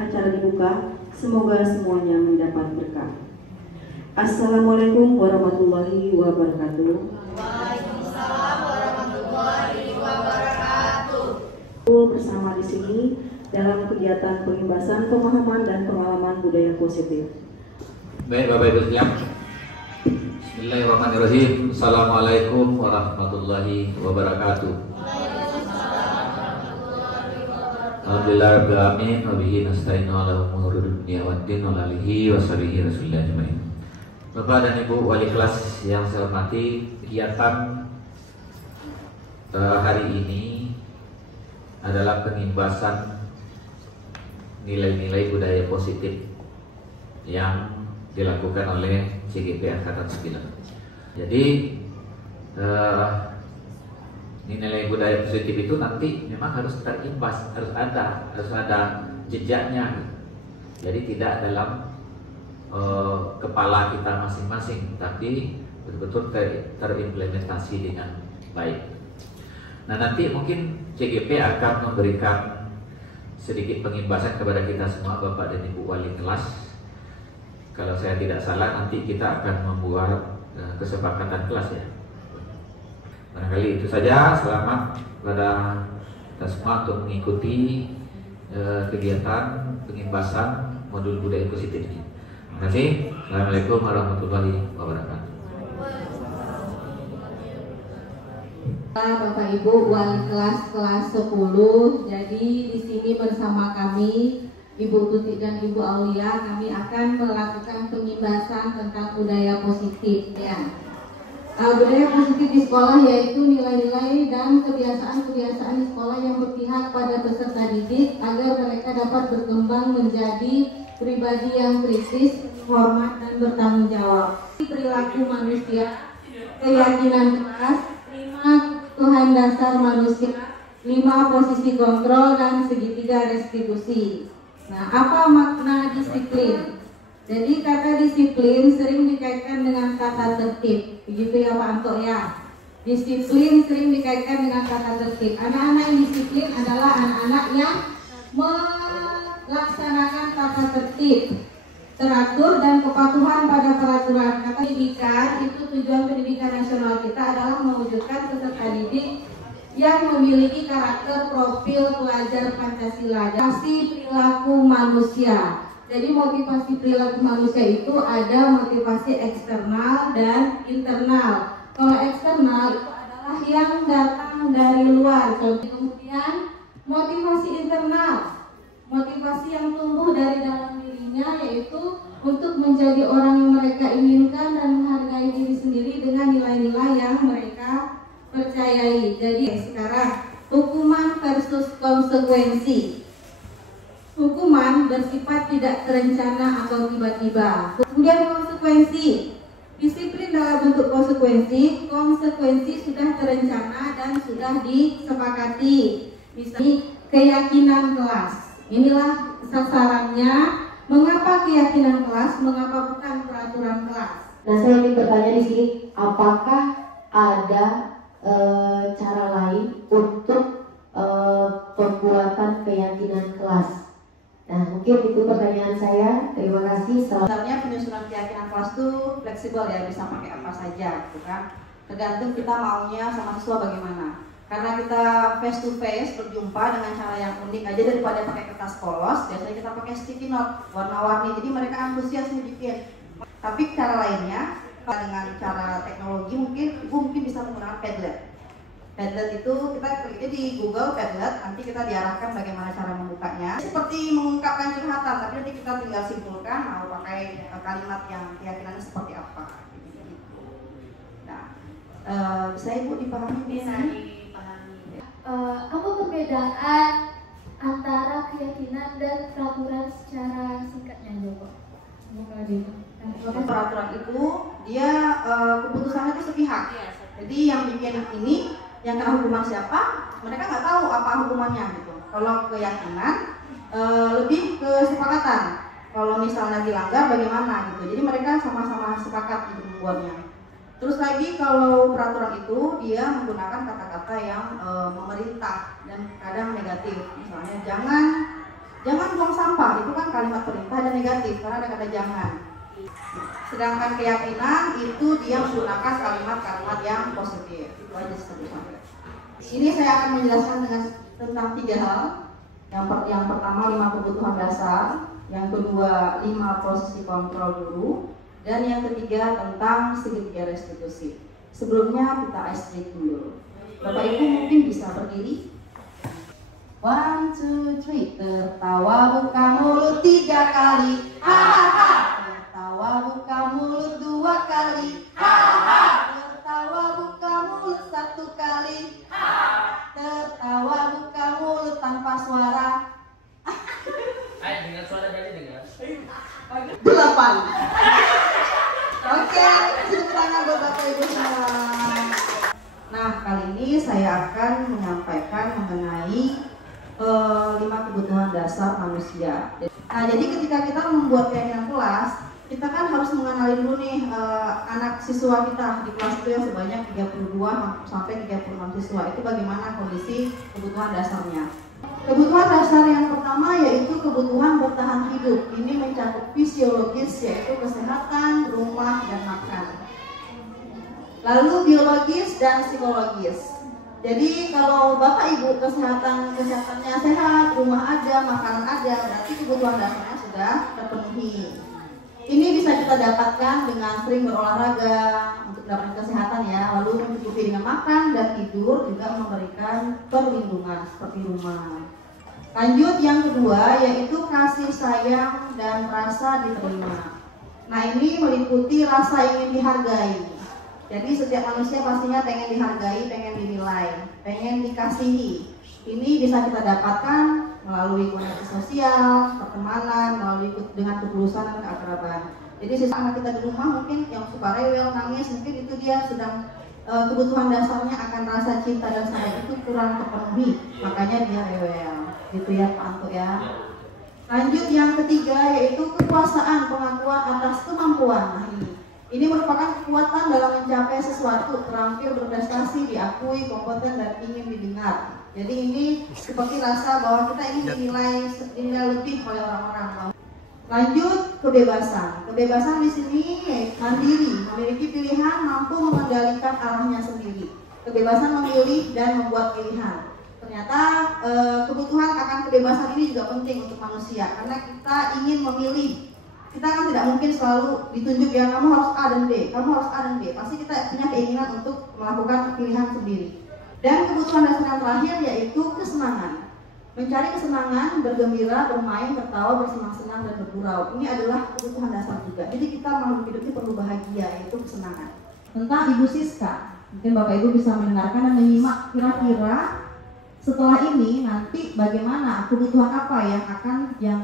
acara dibuka. Semoga semuanya mendapat berkah. Assalamualaikum warahmatullahi wabarakatuh. Waalaikumsalam warahmatullahi wabarakatuh. Bersama di sini dalam kegiatan pengimbasan pemahaman dan pengalaman budaya positif. Baik Bapak Ibu sekalian. Bismillahirrahmanirrahim. Assalamualaikum warahmatullahi wabarakatuh. Alhamdulillah rabbil alamin wa bihi nasta'inu ala umuri dunya waddin wa alihi wa sahbihi rasulillah ajmain. Bapak dan Ibu wali kelas yang saya hormati, kegiatan hari ini adalah pengimbasan nilai-nilai budaya positif yang dilakukan oleh CGP Angkatan 9. Jadi nilai budaya positif itu nanti memang harus terimbas, harus ada jejaknya. Jadi tidak dalam kepala kita masing-masing, tapi betul-betul terimplementasi dengan baik. Nah, nanti mungkin CGP akan memberikan sedikit pengimbasan kepada kita semua, Bapak dan Ibu wali kelas. Kalau saya tidak salah, nanti kita akan membuat kesepakatan kelas ya. Barangkali itu saja. Selamat kepada kita semua untuk mengikuti kegiatan pengimbasan modul budaya positif ini. Terima kasih. Assalamualaikum warahmatullahi wabarakatuh. Bapak Ibu wali kelas 10. Jadi di sini bersama kami Ibu Tuti dan Ibu Aulia, kami akan melakukan pengimbasan tentang budaya positif ya. Budaya positif di sekolah yaitu nilai-nilai dan kebiasaan-kebiasaan di sekolah yang berpihak pada peserta didik agar mereka dapat berkembang menjadi pribadi yang kritis, hormat dan bertanggung jawab. Perilaku manusia, keyakinan keras, 5 kebutuhan dasar manusia, 5 posisi kontrol dan segitiga restitusi. Nah, apa makna disiplin? Jadi kata disiplin sering dikaitkan dengan tata tertib, begitu ya Pak Anto ya. Disiplin sering dikaitkan dengan tata tertib. Anak-anak yang disiplin adalah anak-anak yang melaksanakan tata tertib, teratur dan kepatuhan pada peraturan. Kata pendidikan itu, tujuan pendidikan nasional kita adalah mewujudkan peserta didik yang memiliki karakter profil pelajar Pancasila. Motivasi perilaku manusia. Jadi motivasi perilaku manusia itu ada motivasi eksternal dan internal. Kalau eksternal itu adalah yang datang dari luar. Kemudian motivasi internal, motivasi yang tumbuh dari dalam dirinya, yaitu untuk menjadi orang yang mereka inginkan dan menghargai diri sendiri dengan nilai-nilai yang mereka percayai. Jadi sekarang hukuman versus konsekuensi. Hukuman bersifat tidak terencana atau tiba-tiba. Kemudian konsekuensi. Disiplin dalam bentuk konsekuensi. Konsekuensi sudah terencana dan sudah disepakati. Misalnya keyakinan kelas. Inilah sasarannya. Mengapa keyakinan kelas? Mengapa bukan peraturan kelas? Nah, saya ingin bertanya di sini, apakah ada cara lain untuk pembuatan keyakinan kelas? Nah, mungkin itu pertanyaan saya. Terima kasih. Sebenarnya penyusunan keyakinan kelas itu fleksibel ya, bisa pakai apa saja gitu kan. Tergantung kita maunya sama siswa bagaimana. Karena kita face to face berjumpa dengan cara yang unik aja daripada pakai kertas polos, biasanya kita pakai sticky note warna-warni. Jadi mereka antusias nih bikin. Tapi cara lainnya dengan cara teknologi mungkin bisa menggunakan Padlet. Padlet itu kita kliknya di Google Padlet, nanti kita diarahkan bagaimana cara membukanya. Seperti mengungkapkan curhatan, tapi nanti kita tinggal simpulkan mau pakai kalimat yang keyakinannya seperti apa. Nah, bisa Ibu dipahami? Bisa dipahami. Apa perbedaan antara keyakinan dan peraturan secara singkatnya, Bu? Peraturan itu dia keputusannya itu sepihak. Jadi yang bikin ini, yang kena hukuman siapa, mereka nggak tahu apa hukumannya gitu. Kalau keyakinan lebih ke kesepakatan. Kalau misalnya dilanggar bagaimana gitu. Jadi mereka sama-sama sepakat untuk membuatnya. Terus lagi kalau peraturan itu dia menggunakan kata-kata yang memerintah dan kadang negatif. Misalnya jangan buang sampah, itu kan kalimat perintah dan negatif karena ada kata jangan. Sedangkan keyakinan itu dia menggunakan kalimat-kalimat yang positif. Itu aja sebetulnya. Ini saya akan menjelaskan tentang 3 hal. Yang pertama 5 kebutuhan dasar, yang kedua 5 posisi kontrol guru, dan yang ketiga tentang segitiga restitusi. Sebelumnya kita ice breaking dulu. Bapak Ibu mungkin bisa berdiri. 1, 2, 3. Tertawa buka mulut 3 kali. Hahaha. Tertawa buka mulut 2 kali. Hahaha. Tertawa buka mulut 1 kali. Tertawa buka mulut tanpa suara. Ayo dengan suara jadi dengar. 8. Oke, tepuk tangan buat Bapak Ibu semua. Nah, kali ini saya akan menyampaikan mengenai 5 kebutuhan dasar manusia. Nah, jadi ketika kita membuat keyakinan kelas, kita kan harus mengenali dulu nih anak siswa kita di kelas itu yang sebanyak 32 sampai 36 siswa. Itu bagaimana kondisi kebutuhan dasarnya. Kebutuhan dasar yang pertama yaitu kebutuhan bertahan hidup. Ini mencakup fisiologis yaitu kesehatan, rumah, dan makan. Lalu biologis dan psikologis. Jadi kalau Bapak Ibu kesehatannya sehat, rumah ada, makanan ada, berarti kebutuhan dasarnya sudah terpenuhi. Ini bisa kita dapatkan dengan sering berolahraga untuk mendapatkan kesehatan ya, lalu mencukupi dengan makan dan tidur juga memberikan perlindungan seperti rumah. Lanjut yang kedua yaitu kasih sayang dan rasa diterima. Nah ini meliputi rasa ingin dihargai. Jadi setiap manusia pastinya pengen dihargai, pengen dinilai, pengen dikasihi. Ini bisa kita dapatkan melalui koneksi sosial, pertemanan, melalui dengan ketulusan dan keakraban. Jadi sisa anak kita di rumah mungkin yang suka rewel, nangis, mungkin itu dia sedang kebutuhan dasarnya akan rasa cinta dan sayang itu kurang terpenuhi, makanya dia rewel. Gitu ya Pak Anto ya. Lanjut yang ketiga yaitu kekuasaan, pengakuan atas kemampuan. Nah ini merupakan kekuatan dalam mencapai sesuatu, terampil berprestasi, diakui, kompeten, dan ingin didengar. Jadi ini seperti rasa bahwa kita ingin dinilai lebih oleh orang-orang. Lanjut kebebasan. Kebebasan di sini mandiri, memiliki pilihan, mampu mengendalikan arahnya sendiri. Kebebasan memilih dan membuat pilihan. Ternyata kebutuhan akan kebebasan ini juga penting untuk manusia karena kita ingin memilih. Kita kan tidak mungkin selalu ditunjuk ya kamu harus A dan B, kamu harus A dan B. Pasti kita punya keinginan untuk melakukan pilihan sendiri. Dan kebutuhan dasar yang terakhir yaitu kesenangan. Mencari kesenangan, bergembira, bermain, tertawa, bersenang-senang, dan bergurau. Ini adalah kebutuhan dasar juga. Jadi kita makhluk hidup ini perlu bahagia, yaitu kesenangan. Tentang Ibu Siska, mungkin Bapak Ibu bisa mendengarkan dan menyimak kira-kira setelah ini nanti bagaimana kebutuhan apa yang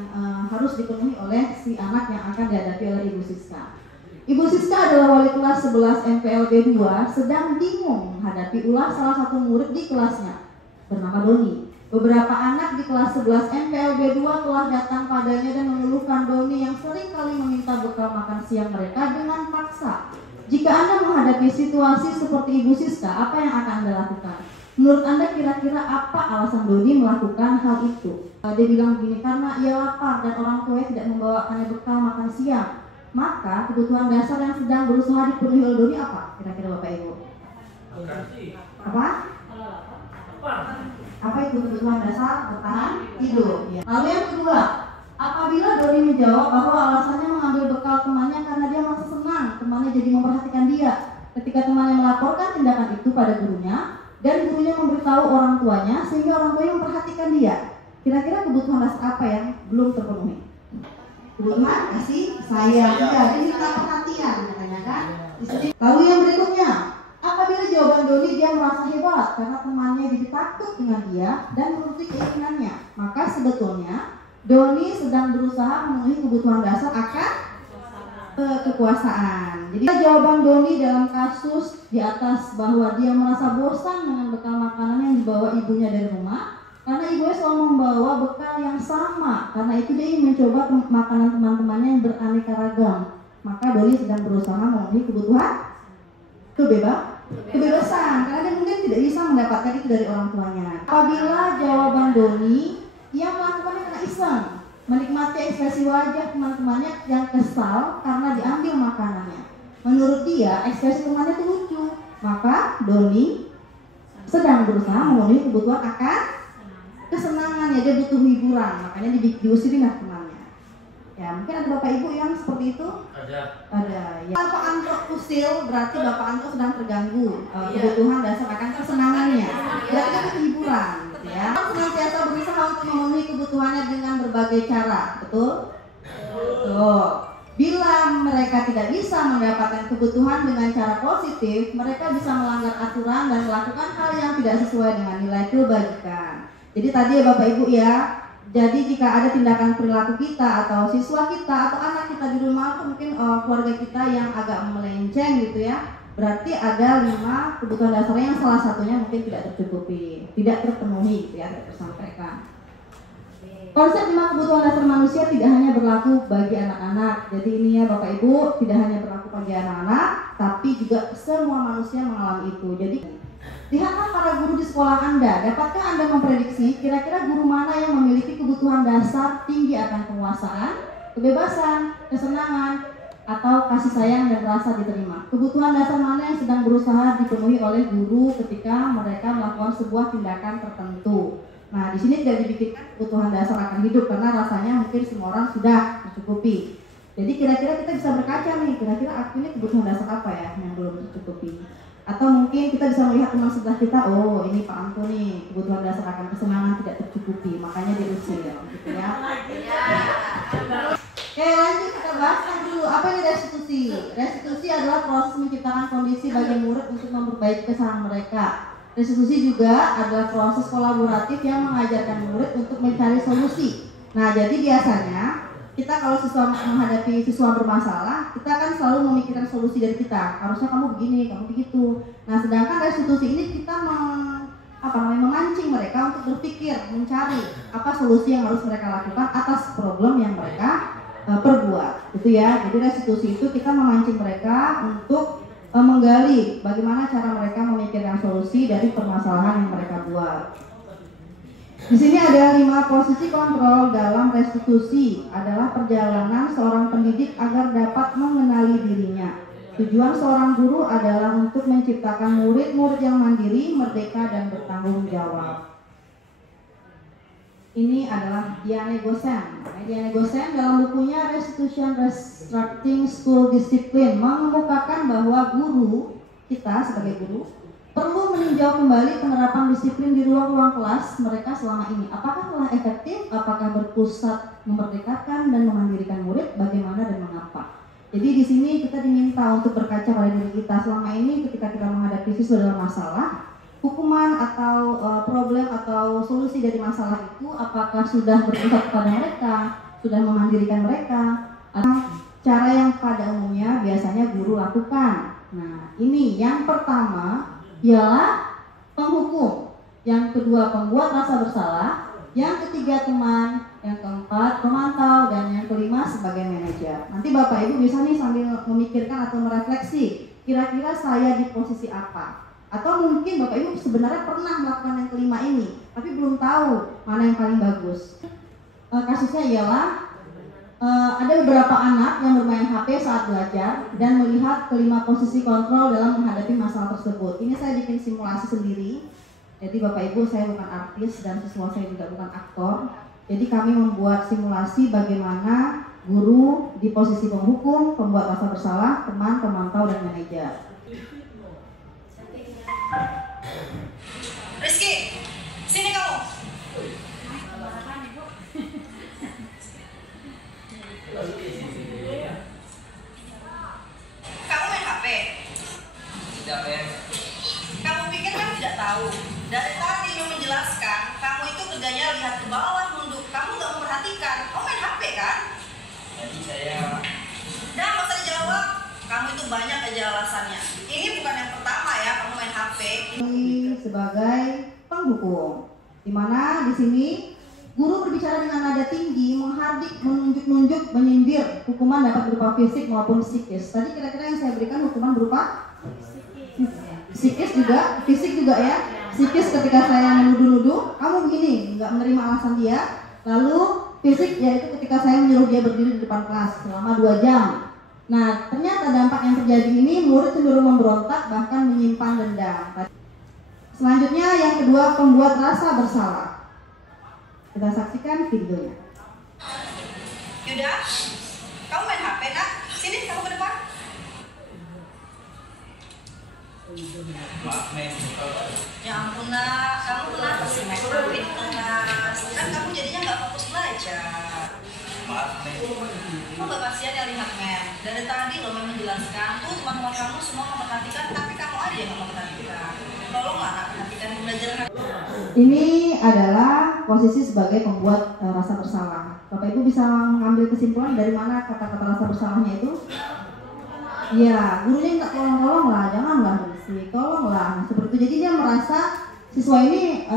harus dipenuhi oleh si anak yang akan dihadapi oleh Ibu Siska. Ibu Siska adalah wali kelas 11 MPLB 2 sedang bingung menghadapi ulah salah satu murid di kelasnya bernama Doni. Beberapa anak di kelas 11 MPLB 2 telah datang padanya dan mengeluhkan Doni yang sering kali meminta bekal makan siang mereka dengan paksa. Jika Anda menghadapi situasi seperti Ibu Siska, apa yang akan Anda lakukan? Menurut Anda kira-kira apa alasan Doni melakukan hal itu? Dia bilang begini, karena ia lapar dan orang tuanya tidak membawakannya bekal makan siang. Maka kebutuhan dasar yang sedang berusaha dipenuhi oleh Doni apa? Kira-kira Bapak Ibu? Apa? Apa itu kebutuhan dasar? Bertahan hidup. Ya. Lalu yang kedua, apabila Doni menjawab bahwa alasannya mengambil bekal temannya karena dia merasa senang temannya jadi memperhatikan dia. Ketika temannya melaporkan tindakan itu pada gurunya, dan gurunya memberitahu orang tuanya sehingga orang tuanya memperhatikan dia. Kira-kira kebutuhan dasar apa yang belum terpenuhi? Kebutuhan kasih sayang, ya, jadi minta perhatian katanya kan. Lalu yang berikutnya, apabila jawaban Doni dia merasa hebat karena temannya jadi takut dengan dia dan menuruti keinginannya, maka sebetulnya Doni sedang berusaha memenuhi kebutuhan dasar akan kekuasaan. Jadi jawaban Doni dalam kasus di atas bahwa dia merasa bosan dengan bekal makanan yang dibawa ibunya dari rumah karena ibunya selalu membawa bekal yang sama. Karena itu dia ingin mencoba makanan teman-temannya yang beraneka ragam. Maka Doni sedang berusaha memenuhi kebutuhan kebebasan karena dia mungkin tidak bisa mendapatkan itu dari orang tuanya. Apabila jawaban Doni ia melakukannya karena iseng, menikmati ekspresi wajah teman-temannya yang kesal karena diambil makanannya. Menurut dia, ekspresi temannya itu lucu. Maka Doni sedang berusaha memenuhi kebutuhan akan kesenangannya, dia butuh hiburan, makanya diusirin lah temannya. Ya, mungkin ada bapak ibu yang seperti itu? Ada. Ya. Bapak Anto usil berarti bapak Anto sedang terganggu kebutuhan dasar akan kesenangannya. Berarti dia butuh hiburan, gitu ya. Senantiasa berusaha untuk memenuhi kebutuhannya dengan berbagai cara, betul? Betul. Bila mereka tidak bisa mendapatkan kebutuhan dengan cara positif, mereka bisa melanggar aturan dan melakukan hal yang tidak sesuai dengan nilai kebajikan. Jadi tadi ya Bapak Ibu ya, jadi jika ada tindakan perilaku kita atau siswa kita atau anak kita di rumah atau mungkin keluarga kita yang agak melenceng gitu ya, berarti ada 5 kebutuhan dasarnya yang salah satunya mungkin tidak tercukupi, tidak terpenuhi gitu ya, tidak tersampaikan. Konsep 5 kebutuhan dasar manusia tidak hanya berlaku bagi anak-anak. Jadi ini ya Bapak Ibu, tidak hanya berlaku bagi anak-anak, tapi juga semua manusia mengalami itu. Jadi lihatlah para guru di sekolah Anda. Dapatkah Anda memprediksi kira-kira guru mana yang memiliki kebutuhan dasar tinggi akan penguasaan, kebebasan, kesenangan, atau kasih sayang dan rasa diterima? Kebutuhan dasar mana yang sedang berusaha dipenuhi oleh guru ketika mereka melakukan sebuah tindakan tertentu? Nah, di sini tidak dipikirkan kebutuhan dasar akan hidup karena rasanya mungkin semua orang sudah mencukupi. Jadi kira-kira kita bisa berkaca nih, kira-kira aku ini kebutuhan dasar apa ya yang belum tercukupi? Atau mungkin kita bisa melihat teman sebelah kita, oh ini Pak Anto nih, kebutuhan dasar akan kesenangan tidak tercukupi, makanya diusir, gitu ya. Oke, lanjut kita bahas dulu, apa ini restitusi? Restitusi adalah proses menciptakan kondisi bagi murid untuk memperbaiki kesalahan mereka. Restitusi juga adalah proses kolaboratif yang mengajarkan murid untuk mencari solusi. Nah, jadi biasanya kita kalau siswa menghadapi siswa bermasalah, kita kan selalu memikirkan solusi dari kita. Harusnya kamu begini, kamu begitu. Nah, sedangkan restitusi ini kita memancing mereka untuk berpikir, mencari apa solusi yang harus mereka lakukan atas problem yang mereka perbuat. Gitu ya. Jadi restitusi itu kita memancing mereka untuk menggali bagaimana cara mereka memikirkan solusi dari permasalahan yang mereka buat. Di sini ada 5 posisi kontrol dalam restitusi. Adalah perjalanan seorang pendidik agar dapat mengenali dirinya. Tujuan seorang guru adalah untuk menciptakan murid-murid yang mandiri, merdeka, dan bertanggung jawab. Ini adalah Diane Gosen. Diane Gosen dalam bukunya Restitution Restructuring School Discipline mengemukakan bahwa guru, kita sebagai guru, perlu meninjau kembali penerapan disiplin di ruang-ruang kelas mereka selama ini. Apakah telah efektif, apakah berpusat memerdekakan dan memandirikan murid, bagaimana dan mengapa. Jadi di sini kita diminta untuk berkaca pada diri kita selama ini ketika kita menghadapi siswa dalam masalah. Hukuman atau problem atau solusi dari masalah itu apakah sudah berpusat kepada mereka, sudah memandirikan mereka, atau cara yang pada umumnya biasanya guru lakukan. Nah, ini yang pertama ialah penghukum, yang kedua pembuat rasa bersalah, yang ketiga teman, yang keempat pemantau, dan yang kelima sebagai manajer. Nanti Bapak Ibu bisa nih sambil memikirkan atau merefleksi, kira-kira saya di posisi apa? Atau mungkin Bapak Ibu sebenarnya pernah melakukan yang kelima ini, tapi belum tahu mana yang paling bagus. Kasusnya ialah ada beberapa anak yang bermain HP saat belajar dan melihat kelima posisi kontrol dalam menghadapi masalah tersebut. Ini saya bikin simulasi sendiri. Jadi Bapak Ibu, saya bukan artis dan siswa saya juga bukan aktor. Jadi kami membuat simulasi bagaimana guru di posisi penghukum, pembuat rasa bersalah, teman, pemantau, dan manajer. Rizky, sini kamu. Kamu main HP? Tidak, Ben. Kamu pikir kan tidak tahu? Dari tadi Ibu menjelaskan, kamu itu kerjanya lihat ke bawah, nunduk. Kamu nggak memperhatikan. Kamu main HP kan? Tadi saya... Dah, nggak usah dijawab. Kamu itu banyak aja alasannya. Ini bukan yang pertama ya, kamu main HP. Ini sebagai penghukum, di mana di sini guru berbicara dengan nada tinggi, menghardik, menunjuk-nunjuk, menyindir. Hukuman dapat berupa fisik maupun psikis. Tadi kira-kira yang saya berikan hukuman berupa psikis juga, fisik juga ya. Psikis ketika saya menuduh-nuduh, kamu begini, nggak menerima alasan dia. Lalu fisik, yaitu ketika saya menyuruh dia berdiri di depan kelas selama 2 jam. Nah, ternyata dampak yang terjadi ini murid cenderung memberontak bahkan menyimpan dendam. Selanjutnya yang kedua, pembuat rasa bersalah. Kita saksikan videonya. Yuda, kamu main HP nak? Sini kamu ke depan. Maaf Mem. Ya ampun nak, kamu kenapa sih main HP di kelas? Kan kamu jadinya nggak fokus belajar. Maaf Mem. Kamu gak kasihan ya lihat Mem. Dari tadi lo Mem menjelaskan tuh teman-teman kamu semua memperhatikan, tapi kamu aja yang nggak memperhatikan. Tolonglah nak perhatikan belajar. Ini adalah posisi sebagai pembuat rasa bersalah. Bapak Ibu bisa mengambil kesimpulan dari mana kata-kata rasa bersalahnya itu? Ya, gurunya minta tolong-tolonglah, janganlah berisik, tolonglah. Nah, seperti itu. Jadi dia merasa siswa ini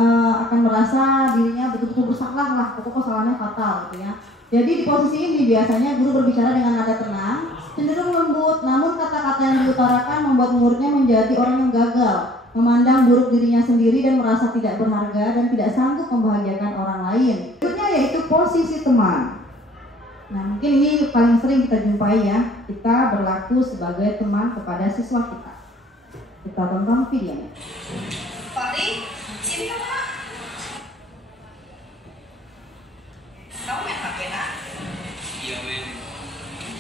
akan merasa dirinya betul-betul bersalah lah, pokoknya kesalahannya fatal gitu ya. Jadi di posisi ini biasanya guru berbicara dengan nada tenang, cenderung lembut, namun kata-kata yang diutarakan membuat muridnya menjadi orang yang gagal, memandang buruk dirinya sendiri dan merasa tidak berharga dan tidak sanggup membahagiakan orang lain. Berikutnya yaitu posisi teman. Nah, mungkin ini paling sering kita jumpai ya, kita berlaku sebagai teman kepada siswa kita. Kita tonton videonya. Fahri, sini kamu nak. Kamu main HP nak? Iya Mem.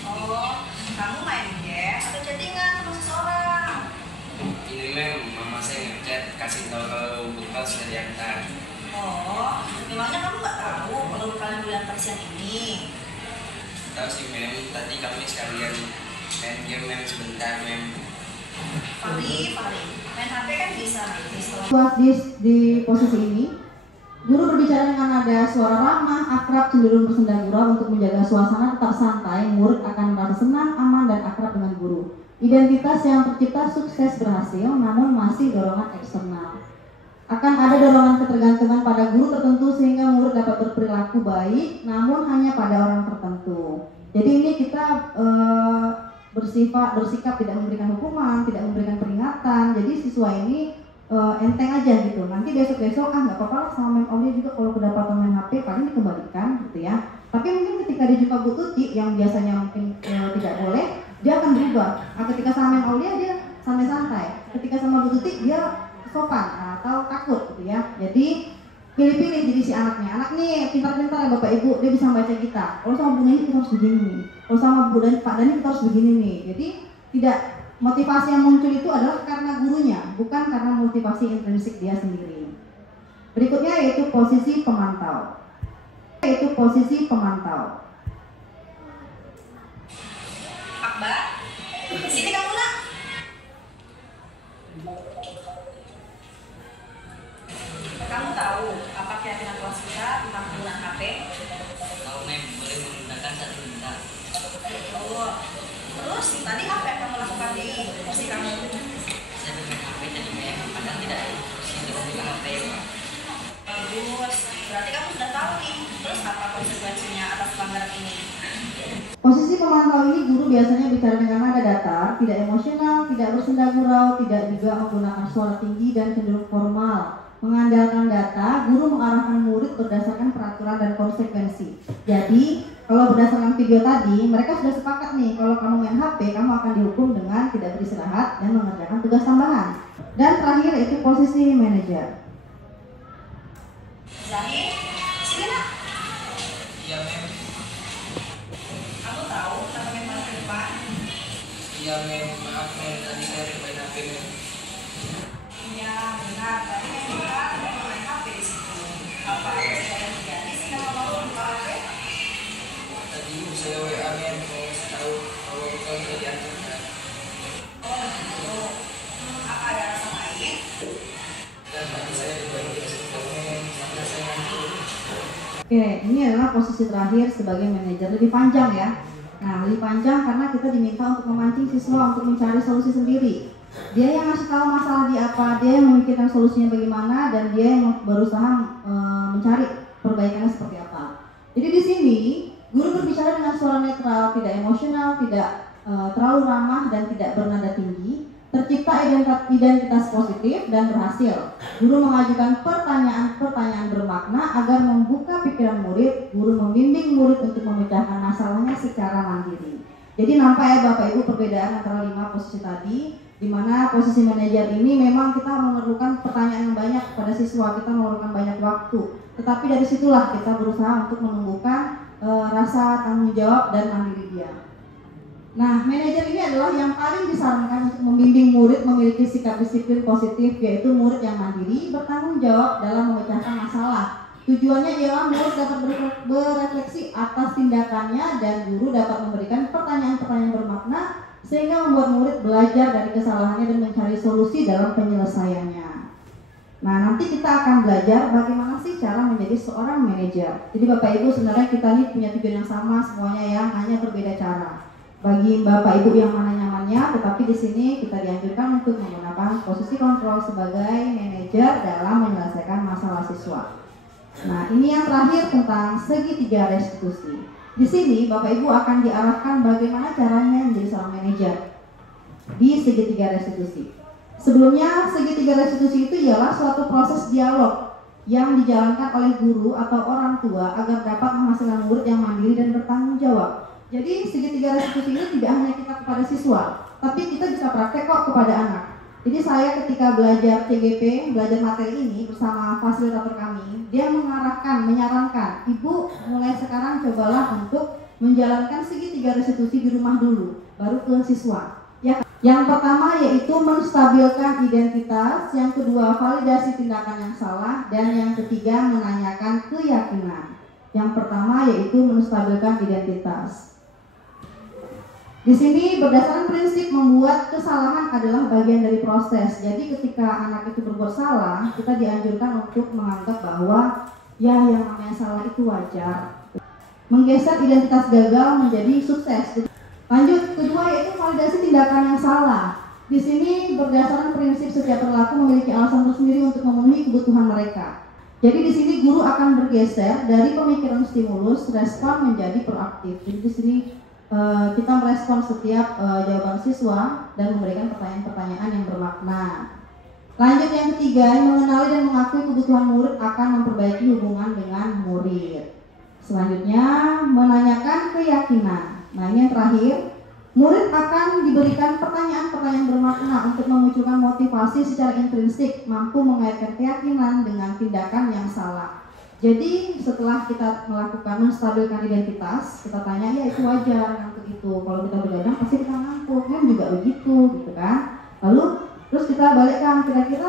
Oh, kamu main game atau chattingan sama seseorang? Ini Mem, mama saya ngechat kasih tahu kalau bekal sudah diantar. Oh, memangnya kamu nggak tahu kalau kalian diantar siang ini? Tahu sih Mem, tadi kami sekalian main game Mem sebentar Mem. Fahri, main HP kan bisa nanti setelah. Di posisi ini, guru berbicara dengan nada suara ramah, akrab, cenderung bersenda gurau untuk menjaga suasana tetap santai. Murid akan merasa senang, aman, dan akrab dengan guru. Identitas yang tercipta sukses berhasil, namun masih dorongan eksternal. Akan ada dorongan ketergantungan pada guru tertentu sehingga murid dapat berperilaku baik, namun hanya pada orang tertentu. Jadi ini kita bersikap tidak memberikan hukuman, tidak memberikan peringatan. Jadi siswa ini enteng aja gitu. Nanti besok-besok nggak apa-apa lah sama Mem Aulia juga kalau kedapatan main HP paling dikembalikan gitu ya. Tapi mungkin ketika dia jumpa Bu Tuti yang biasanya mungkin tidak boleh, dia akan berubah. Nah, ketika sama Mem Aulia dia santai-santai. Ketika sama Bu Tuti dia sopan atau takut gitu ya. Jadi pilih-pilih jadi si anaknya. Anak nih pintar-pintar ya Bapak Ibu, dia bisa membaca kita. Kalau sama Bu Neni kita harus begini nih. Kalau sama Bu dan Pak Dani kita harus begini nih. Jadi tidak, motivasi yang muncul itu adalah karena gurunya, bukan karena motivasi intrinsik dia sendiri. Berikutnya yaitu posisi pemantau. Akbar, sini kamu nak. Kamu tahu apa keyakinan kelas kita tentang penggunaan HP? Tahu Mem, boleh menggunakan satu benda. Oh, terus tadi apa yang kamu lakukan di kursi kamu? Saya bermain HP tadi Mem, padahal tidak itu bukan HP. Bagus, berarti kamu sudah tahu nih. Terus apa konsekuensinya atas pelanggaran ini? Posisi pemantau ini guru biasanya bicara dengan nada datar, tidak emosional, tidak bersenda gurau, tidak juga menggunakan suara tinggi dan cenderung formal. Mengandalkan data, guru mengarahkan murid berdasarkan peraturan dan konsekuensi. Jadi, kalau berdasarkan video tadi, mereka sudah sepakat nih, kalau kamu main HP, kamu akan dihukum dengan tidak beristirahat dan mengerjakan tugas tambahan. Dan terakhir itu posisi manajer. Zahir, sini nak. Iya Mem. Kamu tahu kenapa main paling ke depan? Iya Mem, maaf Mem, tadi saya bermain HP Mem. Iya, benar. Tadi memang main HP di situ. Apa yang terjadi sehingga kamu buka HP? Tadi saya WA Mem, mau tahu kalau bekal sudah diantar. Oh, gitu. Apa ada rasa lain? Dan tadi saya berbagi sesuatu Mem, sampai saya ngantuk. Oke, ini adalah posisi terakhir sebagai manajer, lebih panjang ya. Nah, lebih panjang karena kita diminta untuk memancing siswa untuk mencari solusi sendiri. Dia yang ngasih tahu masalah di apa, dia yang memikirkan solusinya bagaimana, dan dia yang berusaha mencari perbaikannya seperti apa. Jadi di sini guru berbicara dengan suara netral, tidak emosional, tidak terlalu ramah dan tidak bernada tinggi. Tercipta identitas positif dan berhasil. Guru mengajukan pertanyaan-pertanyaan bermakna agar membuka pikiran murid. Guru membimbing murid untuk memecahkan masalahnya secara mandiri. Jadi nampak ya Bapak Ibu perbedaan antara 5 posisi tadi, di mana posisi manajer ini memang kita memerlukan pertanyaan yang banyak kepada siswa, kita memerlukan banyak waktu. Tetapi dari situlah kita berusaha untuk menumbuhkan rasa tanggung jawab dan mandiri dia. Nah, manajer ini adalah yang paling disarankan untuk membimbing murid memiliki sikap disiplin positif, yaitu murid yang mandiri, bertanggung jawab dalam memecahkan masalah. Tujuannya ialah murid dapat berefleksi atas tindakannya dan guru dapat memberikan pertanyaan-pertanyaan bermakna sehingga membuat murid belajar dari kesalahannya dan mencari solusi dalam penyelesaiannya. Nah, nanti kita akan belajar bagaimana sih cara menjadi seorang manajer. Jadi Bapak Ibu sebenarnya kita ini punya tujuan yang sama semuanya ya, hanya berbeda cara. Bagi Bapak Ibu yang mana nyamannya, tetapi di sini kita dianjurkan untuk menggunakan posisi kontrol sebagai manajer dalam menyelesaikan masalah siswa. Nah, ini yang terakhir tentang segitiga restitusi. Di sini Bapak Ibu akan diarahkan bagaimana caranya menjadi seorang manajer di segitiga restitusi. Sebelumnya, segitiga restitusi itu ialah suatu proses dialog yang dijalankan oleh guru atau orang tua agar dapat menghasilkan murid yang mandiri dan bertanggung jawab. Jadi segitiga restitusi ini tidak hanya kita kepada siswa, tapi kita bisa praktek kok kepada anak. Jadi saya ketika belajar CGP, belajar materi ini bersama fasilitator kami, dia menyarankan, Ibu mulai sekarang cobalah untuk menjalankan segitiga restitusi di rumah dulu, baru ke siswa. Yang pertama yaitu menstabilkan identitas, yang kedua validasi tindakan yang salah, dan yang ketiga menanyakan keyakinan. Yang pertama yaitu menstabilkan identitas. Di sini berdasarkan prinsip membuat kesalahan adalah bagian dari proses. Jadi ketika anak itu berbuat salah, kita dianjurkan untuk menganggap bahwa ya yang namanya salah itu wajar. Menggeser identitas gagal menjadi sukses. Lanjut, kedua yaitu validasi tindakan yang salah. Di sini berdasarkan prinsip setiap perilaku memiliki alasan tersendiri untuk memenuhi kebutuhan mereka. Jadi di sini guru akan bergeser dari pemikiran stimulus respon menjadi proaktif. Jadi di sini kita merespon setiap jawaban siswa dan memberikan pertanyaan-pertanyaan yang bermakna. Lanjut yang ketiga, mengenali dan mengakui kebutuhan murid akan memperbaiki hubungan dengan murid. Selanjutnya, menanyakan keyakinan. Nah, ini yang terakhir, murid akan diberikan pertanyaan-pertanyaan bermakna untuk memunculkan motivasi secara intrinsik, mampu mengaitkan keyakinan dengan tindakan yang salah. Jadi setelah kita melakukan menstabilkan identitas, kita tanya, ya itu wajar ngantuk itu. Kalau kita begadang pasti kita ngantuk, kan juga begitu, gitu kan. Lalu terus kita balikkan, kira-kira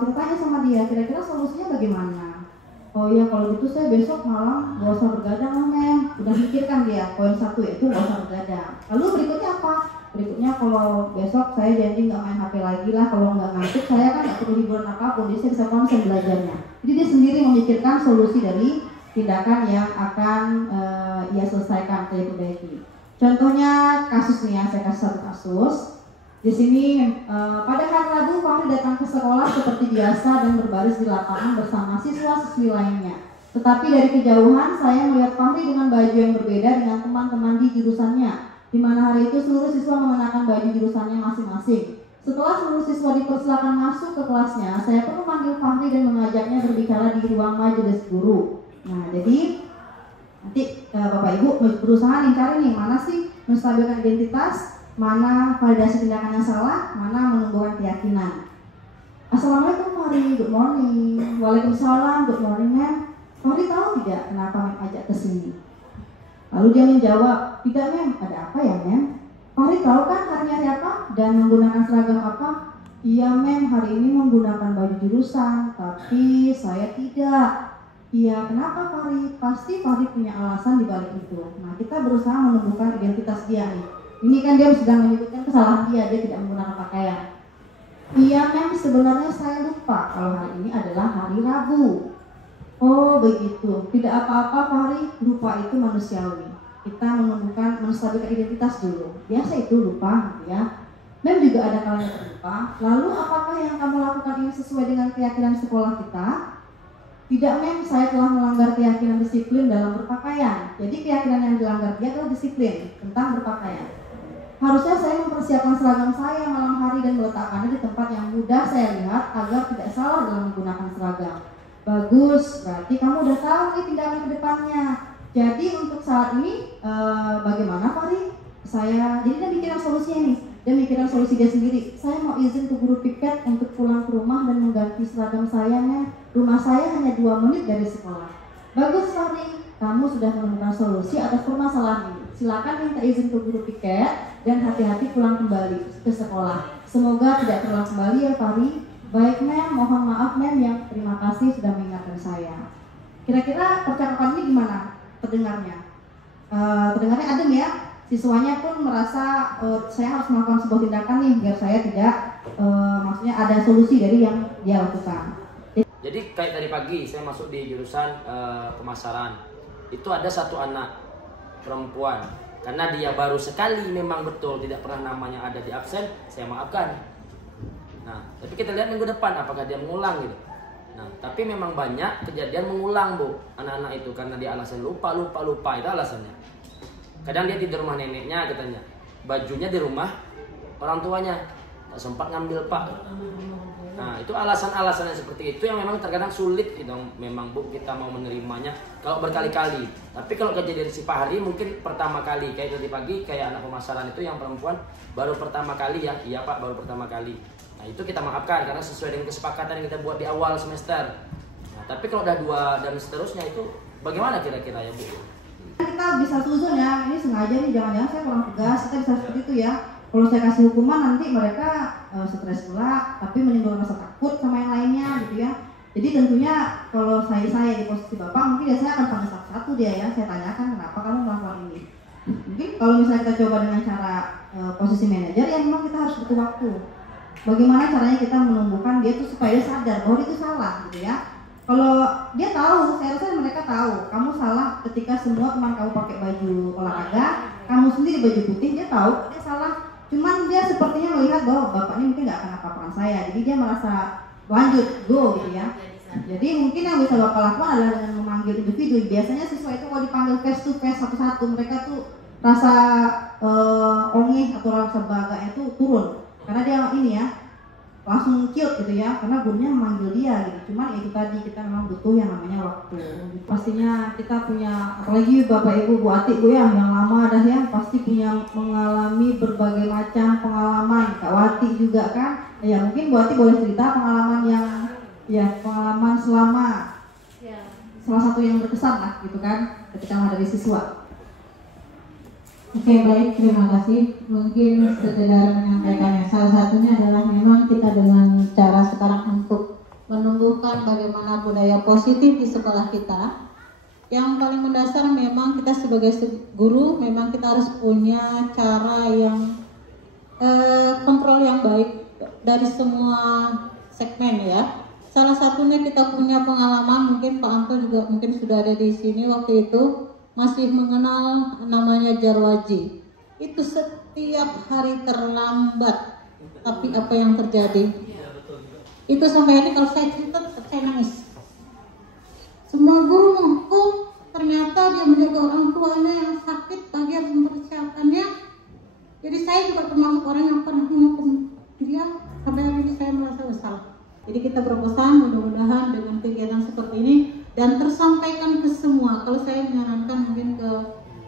kita tanya sama dia, kira-kira solusinya bagaimana? Oh iya kalau gitu saya besok malam gak usah bergadang lah Mem. Udah mikirkan dia, poin 1 yaitu gak usah bergadang. Lalu berikutnya apa? Berikutnya kalau besok saya janji nggak main HP lagi lah, kalau nggak ngantuk saya kan nggak perlu hiburan apapun, dia bisa konsen belajarnya. Jadi dia sendiri memikirkan solusi dari tindakan yang akan ia selesaikan atau diperbaiki. Contohnya kasus nih ya, saya kasih satu kasus. Di sini pada hari Rabu Fahri datang ke sekolah seperti biasa dan berbaris di lapangan bersama siswa-siswi lainnya. Tetapi dari kejauhan saya melihat Fahri dengan baju yang berbeda dengan teman-teman di jurusannya, di mana hari itu seluruh siswa mengenakan baju jurusannya masing-masing. Setelah seluruh siswa dipersilakan masuk ke kelasnya, saya pun memanggil Fahri dan mengajaknya berbicara di ruang majelis guru. Nah, jadi nanti Bapak Ibu berusaha nih cari nih mana sih menstabilkan identitas, mana validasi tindakan yang salah, mana menumbuhkan keyakinan. Assalamualaikum Fahri, good morning. Waalaikumsalam, good morning Mem. Fahri tahu tidak kenapa Mem ajak ke sini? Lalu dia menjawab, tidak Mem, ada apa ya Mem? Fahri tahu kan hari apa dan menggunakan seragam apa? Iya Mem, hari ini menggunakan baju jurusan, tapi saya tidak. Iya, kenapa Fahri? Pasti Fahri punya alasan di balik itu. Nah, kita berusaha menumbuhkan identitas dia nih. Ini kan dia sedang menyebutkan kesalahan dia tidak menggunakan pakaian. Iya Mem, sebenarnya saya lupa kalau hari ini adalah hari Rabu. Oh begitu, tidak apa-apa Fahri, lupa itu manusiawi. Kita menumbuhkan, menstabilkan identitas dulu. Biasa itu lupa, gitu ya. Mem juga ada kalanya terlupa. Lalu apakah yang kamu lakukan ini sesuai dengan keyakinan sekolah kita? Tidak Mem, saya telah melanggar keyakinan disiplin dalam berpakaian. Jadi keyakinan yang dilanggar dia adalah disiplin tentang berpakaian. Harusnya saya mempersiapkan seragam saya malam hari dan meletakkannya di tempat yang mudah saya lihat agar tidak salah dalam menggunakan seragam. Bagus, berarti kamu udah tahu nih tindakan ke depannya. Jadi untuk saat ini bagaimana Fahri? Jadi dia mikirin solusinya nih. Dia mikirin solusi dia sendiri. Saya mau izin ke guru piket untuk pulang ke rumah dan mengganti seragam saya nih. Rumah saya hanya 2 menit dari sekolah. Bagus Fahri, kamu sudah menemukan solusi atas permasalahan ini. Silakan minta izin ke guru piket dan hati-hati pulang kembali ke sekolah. Semoga tidak terulang kembali ya Fahri. Baik Mem, mohon maaf Mem, yang terima kasih sudah mengingatkan saya. Kira-kira percakapan ini gimana terdengarnya? Terdengarnya adem ya? Siswanya pun merasa saya harus melakukan sebuah tindakan nih biar saya tidak maksudnya ada solusi dari yang dia lakukan. Jadi kayak tadi pagi saya masuk di jurusan pemasaran. Itu ada satu anak perempuan, karena dia baru sekali memang betul tidak pernah namanya ada di absen, saya maafkan. Nah, tapi kita lihat minggu depan apakah dia mengulang gitu. Nah, tapi memang banyak kejadian mengulang Bu, anak-anak itu karena dia alasan lupa itu alasannya. Kadang dia di rumah neneknya katanya, bajunya di rumah orang tuanya, tak sempat ngambil Pak. Nah, itu alasan-alasan yang seperti itu yang memang terkadang sulit gitu, memang Bu kita mau menerimanya kalau berkali-kali. Tapi kalau kejadian si Fahri mungkin pertama kali, kayak tadi pagi kayak anak pemasaran itu yang perempuan baru pertama kali ya, iya Pak baru pertama kali. Nah, itu kita maafkan karena sesuai dengan kesepakatan yang kita buat di awal semester. Nah, tapi kalau udah 2 dan seterusnya itu bagaimana kira-kira ya Bu? Kita bisa susun ya, ini sengaja nih, jangan-jangan saya kurang tegas, kita bisa seperti itu ya. Kalau saya kasih hukuman nanti mereka stres pula, tapi menimbulkan rasa takut sama yang lainnya gitu ya. Jadi tentunya kalau saya di posisi Bapak, mungkin ya saya akan panggil satu-satu dia ya, saya tanyakan kenapa kamu melakukan ini. Mungkin kalau misalnya kita coba dengan cara posisi manajer, ya memang kita harus butuh waktu. Bagaimana caranya kita menumbuhkan dia tuh supaya dia sadar bahwa dia itu salah gitu ya. Kalau dia tahu, saya rasa mereka tahu kamu salah ketika semua teman kamu pakai baju olahraga, kamu sendiri baju putih, dia tahu dia salah. Cuman dia sepertinya melihat bahwa bapak ini mungkin nggak akan apa-apakan saya, jadi dia merasa lanjut, go gitu ya. Jadi mungkin yang bisa bapak lakukan adalah dengan memanggil individu. Biasanya siswa itu kalau dipanggil face to face satu-satu, mereka tuh rasa ongeh atau rasa baganya itu turun, karena dia ini ya langsung cute gitu ya, karena gurunya memanggil dia gitu. Cuman itu tadi kita memang butuh yang namanya waktu. Pastinya kita punya, apalagi Bapak Ibu Bu Ati Bu ya, yang lama dah ya, pasti punya mengalami berbagai macam pengalaman. Kak Wati juga kan, ya mungkin Bu Ati boleh cerita pengalaman yang ya pengalaman selama salah satu yang berkesan lah gitu kan, ketika menghadapi siswa. Oke, baik, terima kasih. Mungkin sekedar menyampaikannya, salah satunya adalah memang kita dengan cara sekarang untuk menumbuhkan bagaimana budaya positif di sekolah kita. Yang paling mendasar memang kita sebagai guru, memang kita harus punya cara yang kontrol yang baik dari semua segmen ya. Salah satunya kita punya pengalaman, mungkin Pak Anto juga mungkin sudah ada di sini waktu itu, masih mengenal namanya Jarwaji. Itu setiap hari terlambat. Tapi apa yang terjadi? Itu sampai hari kalau saya cerita saya nangis. Semua guru menghukum, ternyata dia menjaga orang tuanya yang sakit, bagi harus mempersiapkannya. Jadi saya juga termasuk orang yang pernah menghukum dia, sampai hari ini saya merasa bersalah. Jadi kita berpesan mudah-mudahan dengan kegiatan seperti ini dan tersampaikan ke semua. Kalau saya menyarankan mungkin ke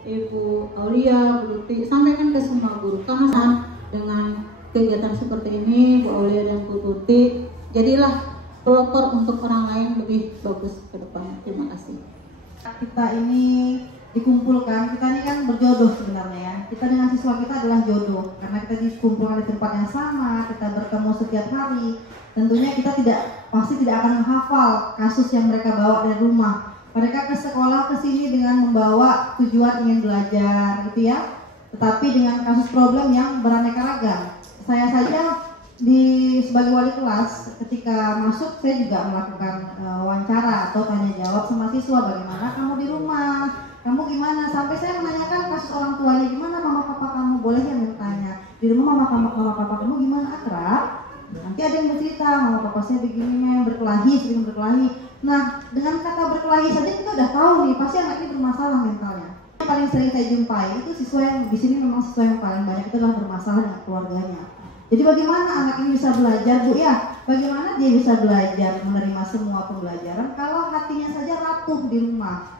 Ibu Aulia, Bu Lutfi, sampaikan ke semua guru. Karena dengan kegiatan seperti ini, Bu Aulia dan Bu Tuti, jadilah pelopor untuk orang lain lebih bagus ke depannya. Terima kasih. Kita ini dikumpulkan, kita ini kan berjodoh sebenarnya ya. Kita dengan siswa kita adalah jodoh, karena kita dikumpulkan di tempat yang sama, kita bertemu setiap hari. Tentunya kita pasti tidak akan menghafal kasus yang mereka bawa dari rumah. Mereka ke sekolah, ke sini dengan membawa tujuan ingin belajar gitu ya. Tetapi dengan kasus problem yang beraneka ragam. Saya saja sebagai wali kelas, ketika masuk saya juga melakukan wawancara atau tanya jawab sama siswa, bagaimana kamu di rumah, kamu gimana, sampai saya menanyakan kasus orang tuanya, gimana mama papa kamu, boleh ya bertanya di rumah mama papa kamu gimana, akrab? Nanti ada yang bercerita, mama papa saya begini, berkelahi, sering berkelahi. Nah, dengan kata berkelahi saja kita udah tahu nih, pasti anak ini bermasalah mentalnya. paling sering saya jumpai itu siswa yang di sini memang siswa yang paling banyak itu adalah bermasalah dengan keluarganya. Jadi bagaimana anak ini bisa belajar, Bu ya? Bagaimana dia bisa belajar menerima semua pembelajaran kalau hatinya saja rapuh di rumah?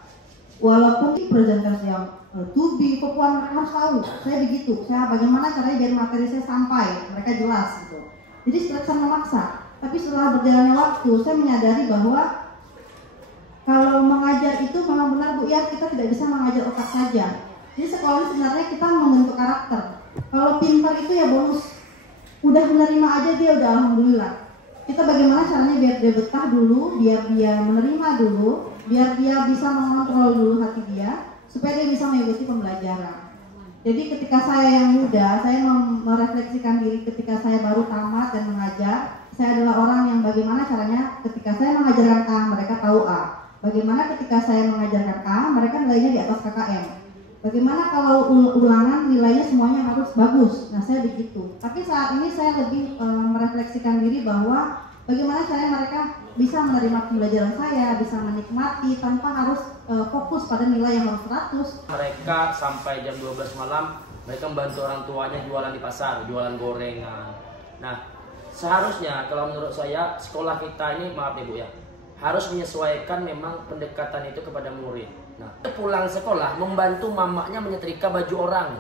Walaupun di presentasi yang tubi, Papuan, mereka harus tahu. Saya begitu. Saya bagaimana caranya biar materi saya sampai, mereka jelas gitu. Jadi terkesan memaksa. Tapi setelah berjalannya waktu, saya menyadari bahwa kalau mengajar itu memang benar, Bu ya, kita tidak bisa mengajar otak saja. Jadi sekolah sebenarnya kita membentuk karakter. Kalau pintar itu ya bonus. Udah menerima aja dia udah alhamdulillah. Kita bagaimana caranya biar dia betah dulu, biar dia menerima dulu, biar dia bisa mengontrol dulu hati dia, supaya dia bisa mengikuti pembelajaran. Jadi ketika saya yang muda, saya merefleksikan diri ketika saya baru tamat dan mengajar. Saya adalah orang yang bagaimana caranya ketika saya mengajarkan A, mereka tahu A. Bagaimana ketika saya mengajarkan A, mereka nilainya di atas KKM. Bagaimana kalau ulangan nilainya semuanya harus bagus. Nah, saya begitu. Tapi saat ini saya lebih merefleksikan diri bahwa bagaimana caranya mereka bisa menerima pembelajaran saya, bisa menikmati tanpa harus fokus pada nilai yang harus 100. Mereka sampai jam 12 malam, mereka membantu orang tuanya jualan di pasar, jualan gorengan. Nah, seharusnya kalau menurut saya sekolah kita ini, maaf nih Bu ya, harus menyesuaikan memang pendekatan itu kepada murid. Nah, pulang sekolah membantu mamanya menyetrika baju orang,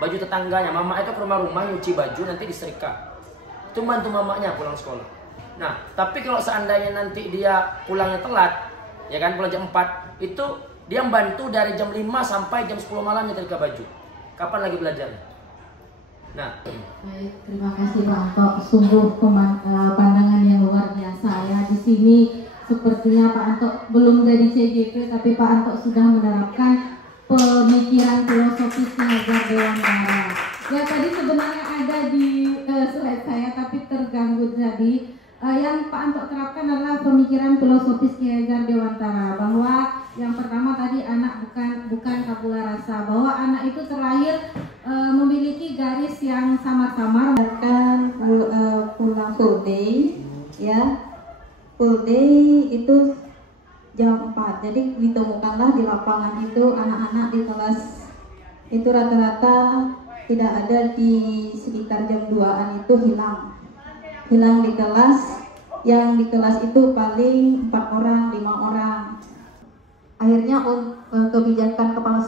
baju tetangganya. Mama itu ke rumah-rumah nyuci baju nanti disetrika. Itu bantu mamanya pulang sekolah. Nah, tapi kalau seandainya nanti dia pulangnya telat, ya kan, pulang jam 4, itu dia membantu dari jam 5 sampai jam 10 malam nyetrika baju. Kapan lagi belajarnya? Nah, baik, terima kasih Pak Anto. Sungguh pandangan yang luar biasa ya. Di sini sepertinya Pak Anto belum jadi CGP, tapi Pak Anto sudah menerapkan pemikiran filosofisnya Dewantara. Ya tadi sebenarnya ada di slide saya, tapi terganggu tadi. Yang Pak Anto terapkan adalah pemikiran filosofis Kiai Dewantara, bahwa yang pertama tadi anak bukan tabula rasa, bahwa anak itu terlahir memiliki garis yang sama-sama. Akan pulang full day, ya, full day itu jam 4. Jadi ditemukanlah di lapangan itu anak-anak di kelas itu rata-rata tidak ada di sekitar jam 2-an itu hilang di kelas. Yang di kelas itu paling 4 orang, 5 orang. Akhirnya kebijakan kepala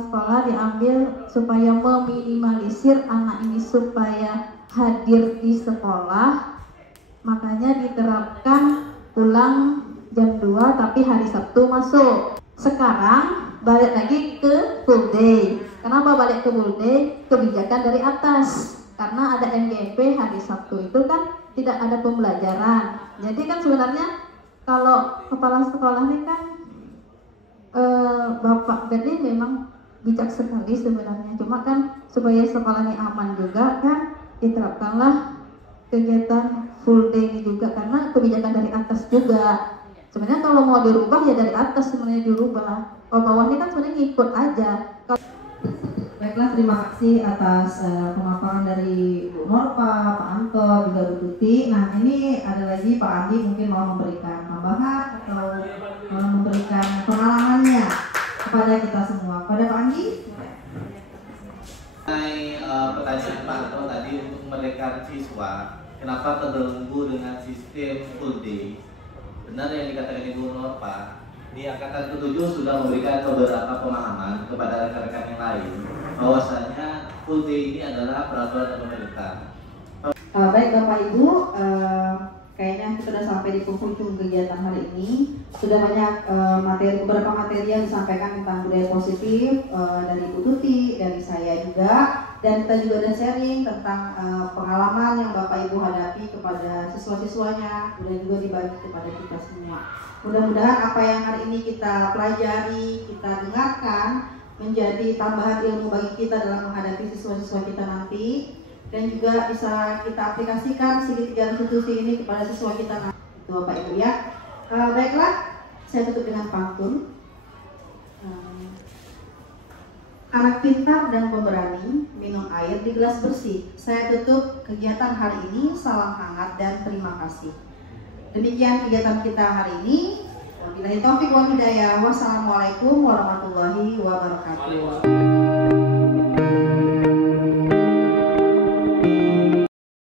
sekolah diambil supaya meminimalisir anak ini supaya hadir di sekolah. Makanya diterapkan pulang jam 2 tapi hari Sabtu masuk. Sekarang balik lagi ke full day. Kenapa balik ke full day? Kebijakan dari atas. Karena ada MGP hari Sabtu itu kan tidak ada pembelajaran. Jadi kan sebenarnya kalau kepala sekolah ini kan Bapak Berlin memang bijak sekali sebenarnya. Cuma kan supaya sekolah ini aman juga kan diterapkanlah kegiatan full day ini juga, karena kebijakan dari atas juga. Sebenarnya kalau mau dirubah ya dari atas sebenarnya dirubah. Kalau bawah ini kan sebenarnya ngikut aja. Baiklah, terima kasih atas pemaparan dari Bu Norpa, Pak Anto, juga Bu Tuti. Nah, ini ada lagi Pak Andi mungkin mau memberikan tambahan atau memberikan pengalamannya kepada kita semua. Pada Pak Andi? Pertanyaan Pak Anto tadi untuk mereka siswa, kenapa terbelenggu dengan sistem full day? Benar yang dikatakan Ibu Norpa, di angkatan ke-7 sudah memberikan beberapa pemahaman kepada rekan-rekan yang lain bahwasanya full day ini adalah peraturan pemerintah. Baik Bapak Ibu, kayaknya kita sudah sampai di penghujung kegiatan hari ini. Sudah banyak beberapa materi yang disampaikan tentang budaya positif dari Ibu Tuti, dari saya juga, dan kita juga ada sharing tentang pengalaman yang Bapak Ibu hadapi kepada siswa-siswanya, dan juga dibagi kepada kita semua. Mudah-mudahan apa yang hari ini kita pelajari, kita dengarkan, menjadi tambahan ilmu bagi kita dalam menghadapi siswa-siswa kita nanti, dan juga bisa kita aplikasikan segitiga institusi ini kepada siswa kita nanti. Itu Bapak Ibu ya. Baiklah, saya tutup dengan pantun. Anak pintar dan pemberani minum air di gelas bersih. Saya tutup kegiatan hari ini. Salam hangat dan terima kasih. Demikian kegiatan kita hari ini. Wabillahi taufiq wal hidayah. Wassalamualaikum warahmatullahi wabarakatuh.